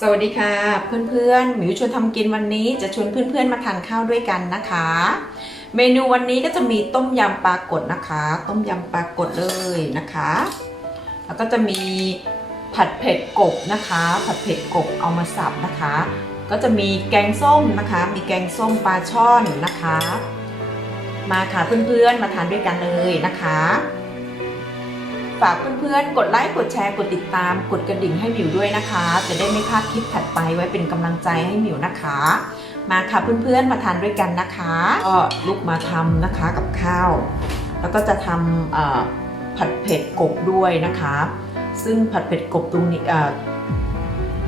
สวัสดีค่ะ เพื่อนๆหมิวชวนทำกินวันนี้จะชวนเพื่อนๆมาทานข้าวด้วยกันนะคะ เมนูวันนี้ก็จะมีต้มยำปลากดนะคะ ต้มยำปลากดเลยนะคะ แล้วก็จะมีผัดเผ็ดกบนะคะ ผัดเผ็ดกบเอามาสับนะคะ ก็จะมีแกงส้มนะคะ มีแกงส้มปลาช่อนนะคะ มาค่ะเพื่อนๆมาทานด้วยกันเลยนะคะ ฝากเพื่อนๆ กดไลค์ กดแชร์ กดติดตาม กดกระดิ่งให้หมิวด้วยนะคะ จะได้ไม่พลาดคลิปถัดไปไว้เป็นกำลังใจให้หมิวนะคะ มาค่ะเพื่อนๆ มาทานด้วยกันนะคะ ก็ลุกมาทำนะคะกับข้าว แล้วก็จะทำผัดเผ็ดกบด้วยนะคะ ซึ่งผัดเผ็ดกบตรงนี้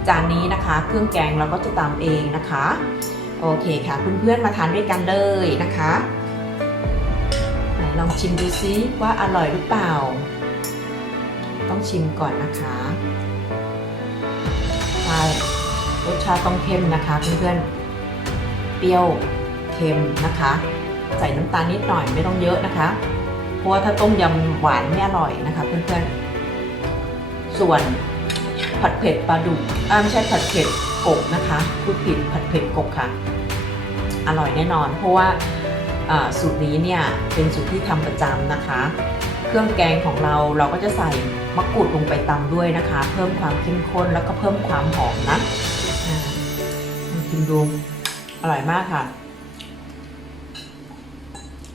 จานนี้นะคะ เครื่องแกงเราก็จะตามเองนะคะ โอเคค่ะเพื่อนๆ มาทานด้วยกันเลยนะคะลองชิมดูซิว่าอร่อยหรือเปล่า ต้องชิมก่อนนะคะใช่รสชาติต้องเข้มนะคะเพื่อนๆ เปรี้ยวเค็มนะคะ ใส่น้ำตาลนิดหน่อยไม่ต้องเยอะนะคะ เพราะว่าถ้าต้มยำหวานไม่อร่อยนะคะเพื่อนๆ ส่วนผัดเผ็ดปลาดุกอ่าไม่ใช่ผัดเผ็ดกบนะคะพูดผิดผัดเผ็ดกบค่ะ อร่อยแน่นอน เพราะว่าสูตรนี้เนี่ยเป็นสูตรที่ทำประจำนะคะ เครื่องแกงของเราเราก็จะใส่มะกรูดลงไปตำด้วยนะคะ เพิ่มความเข้มข้นแล้วก็เพิ่มความหอมนะอ่าลองชิมดูอร่อยมากค่ะ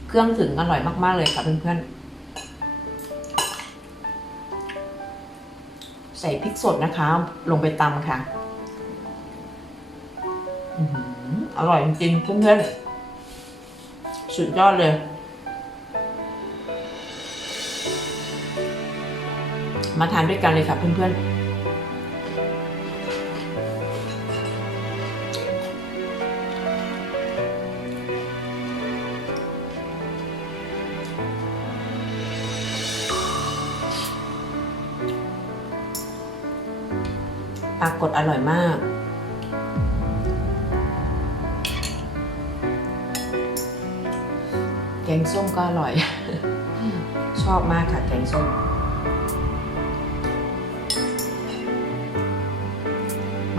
เครื่องถึงอร่อยมากๆเลยค่ะเพื่อนๆ ใส่พริกสดนะคะ ลงไปตำค่ะออหืออร่อยจริงๆเพื่อนๆ สุดยอดเลย มาทานด้วยกันเลยค่ะเพื่อนๆปลากดอร่อยมากแกงส้มก็อร่อย ชอบมากค่ะแกงส้ม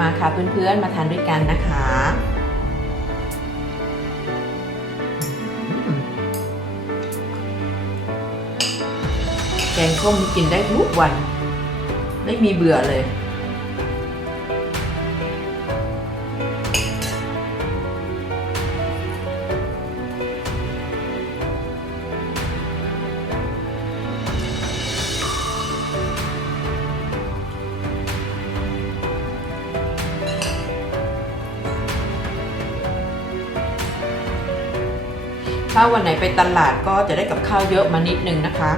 มาค่ะเพื่อนๆ มาทานด้วยกันนะคะ แกงส้มกินได้ทุกวัน ไม่มีเบื่อเลย ถ้าวันไหนไปตลาดก็จะได้กับข้าวเยอะมานิดนึงนะคะ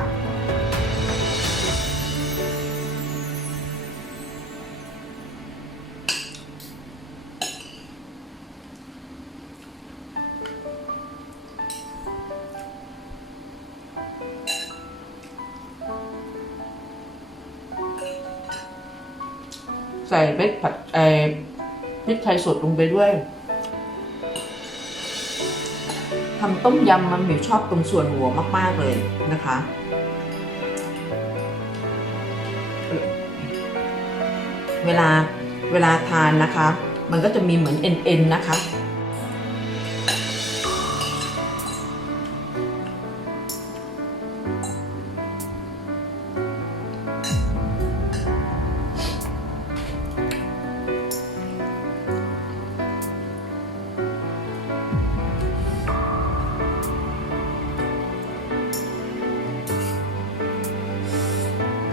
ใส่เม็ดผัดเอ่อพริกไทยสดลงไปด้วย ทำต้มยำมันหมิวชอบตรงส่วนหัวมาก ๆเลยนะคะเวลาเวลาทานนะคะ มันก็จะมีเหมือนเอ็นๆนะคะ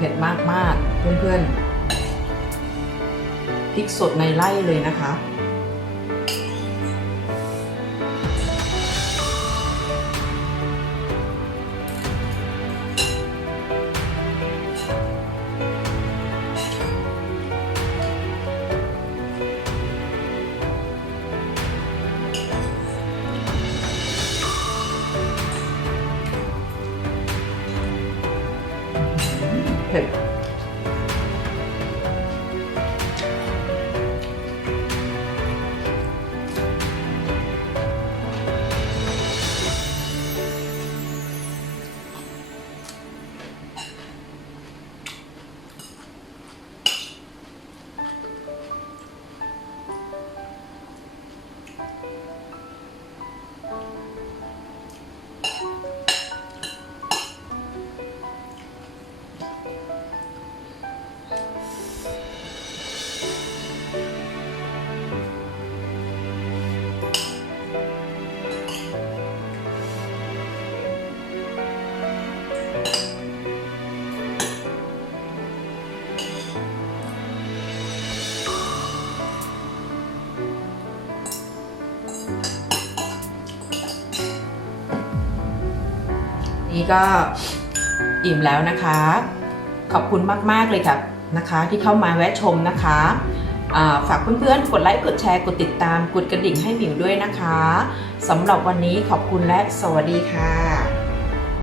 ผ็ดมากๆ เพื่อนๆพริกสดในไร่เลยนะคะ เก็อิ่มแล้วนะคะ ขอบคุณมากๆเลยค่ะนะคะ ที่เข้ามาแวะชมนะคะฝากเพื่อนๆ กดไลค์ กดแชร์ กดติดตาม กดกระดิ่งให้หมิวด้วยนะคะ สำหรับวันนี้ขอบคุณและสวัสดีค่ะ